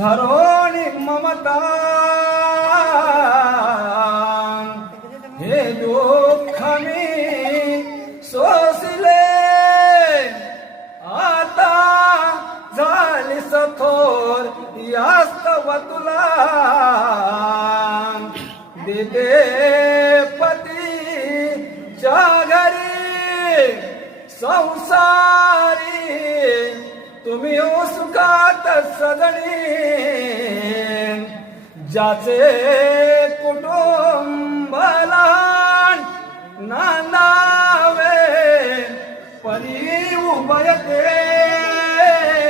धरोणी ममता हे दुःख मी सोसले आता झाली सथोर यास्तव तुला देते पतीच्या घरी संसारी तुम्ही हो सुखात सजणी ज्याचे कुटुंब लहान नांदावे परी उभयते